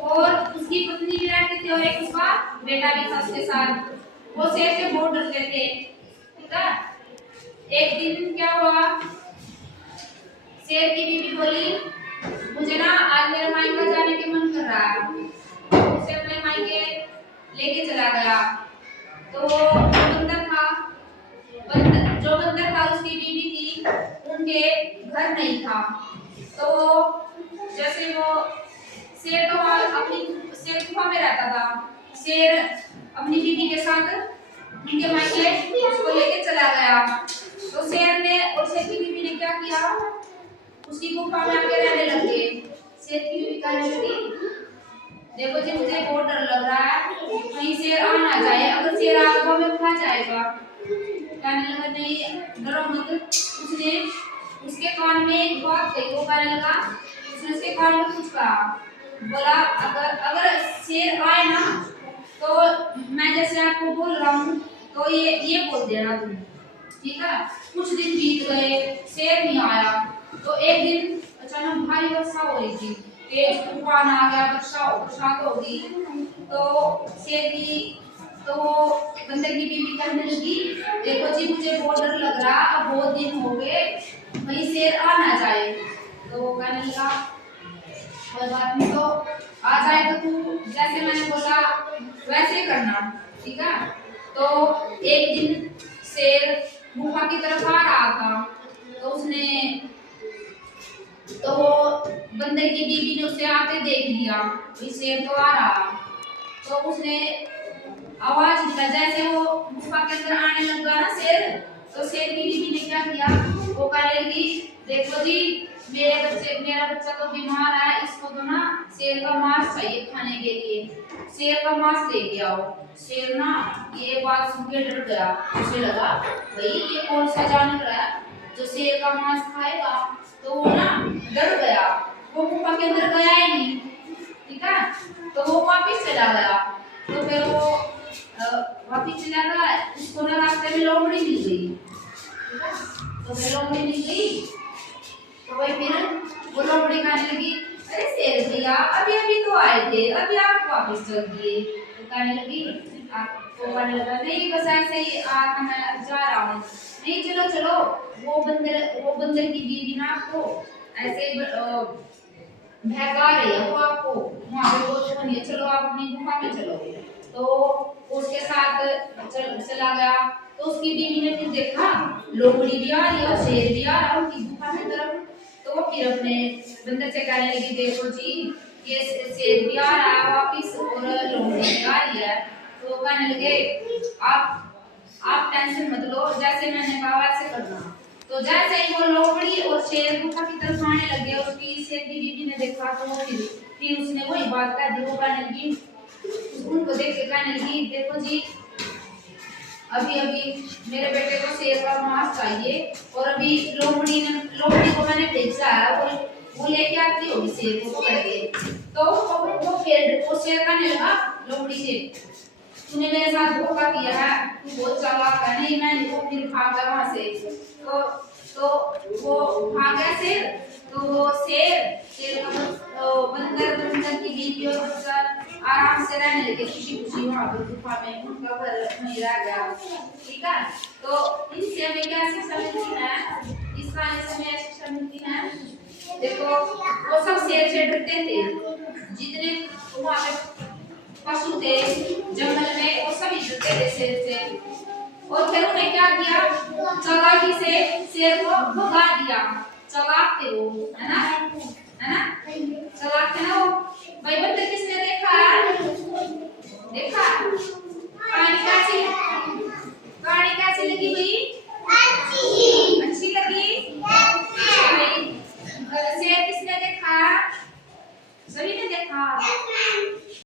और उसकी पत्नी भी रहती थी और एक उसका बेटा भी था उसके साथ। वो शेर से बहुत डरते थे। ठीक है। एक दिन क्या हुआ, शेर की बीवी बोली मुझे ना आज मेरे मायका जाने के मन कर रहा है। उसे अपने मायके लेके चला गया। तो जो बंदर था उसकी बीवी थी, उनके घर नहीं था। तो जैसे वो शेर तो अपनी शेर गुफा में रहता था। शेर अपनी बीवी के साथ उनके मायके उसको लेके चला गया। तो शेर ने और शेर की बीवी ने क्या किया, उसकी गुफा में आके रहने लगे। शेर की बीवी कहने लगी देखो जी मुझे बहुत डर लग रहा है, कहीं शेर आ ना जाए, अगर शेर आ गया मैं खा जाएगा। कहने लगा नहीं डरो मत। उसने उसके कान में एक बात कही। वो कहने लगा, उसने उसके कान में कुछ कहा, बोला अगर शेर आए ना तो मैं जैसे आपको बोल रहा हूँ तो ये बोल देना तुम। ठीक है। कुछ दिन बीत गए, शेर नहीं आया। तो एक दिन अचानक भारी वर्षा हो रही थी, तेज तूफान आ गया, बरसात हो गई। तो शेर की तो बंदर की बीवी कहने लगी देखो जी मुझे बहुत डर लग रहा, अब बहुत दिन हो गए कहीं शेर आ ना जाए। तो वो कहने लगा कोई बात नहीं, तो आ जाए तो तू जैसे मैंने बोला वैसे करना। ठीक है। तो एक दिन शेर गुफा की तरफ आ रहा था। तो वो बंदर की बीवी ने उसे आते देख लिया, शेर तो आ रहा। तो उसने आवाज दिया, जैसे वो गुफा के अंदर आने लगा ना शेर, तो शेर की बीवी ने क्या किया, वो कहने लगी देखो जी मेरा बच्चा तो बीमार है, इसको तो ना शेर का मांस चाहिए खाने के लिए, शेर का मांस लेके आओ। शेर ना ये बात सुन के डर गया। उसे लगा भाई ये कौन सा जानवर है जो शेर का मांस खाएगा। तो वो ना डर गया, वो गुफा के अंदर गया ही नहीं। ठीक है। तो वो वापस चला गया। तो फिर वो वापस चला गया, उसको ना रास्ते में लोमड़ी मिल गई। तो फिर लोमड़ी मिल गई तो वही फिर वो लोमड़ी कहने लगी अरे शेर भैया अभी अभी तो आए थे, अभी आप वापस चल दिए। तो कहने लगी आपको कहने लगा नहीं बस ऐसे ही मैं जा रहा हूँ। नहीं चलो चलो, वो बंदर की बीवी ना आपको ऐसे बहका रही है, वो आपको वहाँ पे बहुत फनी है, चलो आप अपनी गुफा में चलो। तो उसके साथ चला गया। तो उसकी बीवी ने फिर देखा लोमड़ी भी आ रही है और शेर भी आ रहा है उनकी गुफा की तरफ। तो वो फिर अपने बंदर से कहने लगी देखो जी ये शेर भी आ रहा है वापिस और लोमड़ी भी आ रही है। तो कहने लगे आप टेंशन मत लो, जैसे मैंने कहा वैसे करना। तो जैसे ही वो लोमड़ी और शेर गुफा की तरफ आने लगे, उसकी शेर की बीवी ने देखा तो फिर उसने वही बात कह दी। वो कहने लगी उनको देख के कहने लगी देखो जी अभी अभी मेरे बेटे को शेर का मांस चाहिए और अभी लोमड़ी को मैंने भेजा है, वो लेके आती होगी शेर को पकड़ के। तो वो शेर कहने लगा लोमड़ी से तूने मेरे साथ धोखा किया है, तू बहुत चालाक है। नहीं मैं वो फिर भाग गया वहां से। तो वो भाग गया शेर। तो वो शेर का बंदर की बीवी और बच्चा आराम से रहने लगे खुशी खुशी वहां पर गुफा में, उनका घर वहीं रह गया। ठीक है। तो इससे हमें क्या शिक्षा मिलती है, इस कहानी से हमें शिक्षा मिलती है देखो वो सब शेर से डरते थे, जितने वहां पे पशु थे जंगल में वो सभी डरते थे शेर से। और फिर उन्हें क्या किया, चालाकी से शेर को भगा दिया। चालाक थे वो, है ना चालाक थे ना वो। भाई बंदर किसने देखा है, देखा कहानी कैसी लगी भाई, अच्छी लगी भाई। शेर किसने देखा, सभी ने देखा।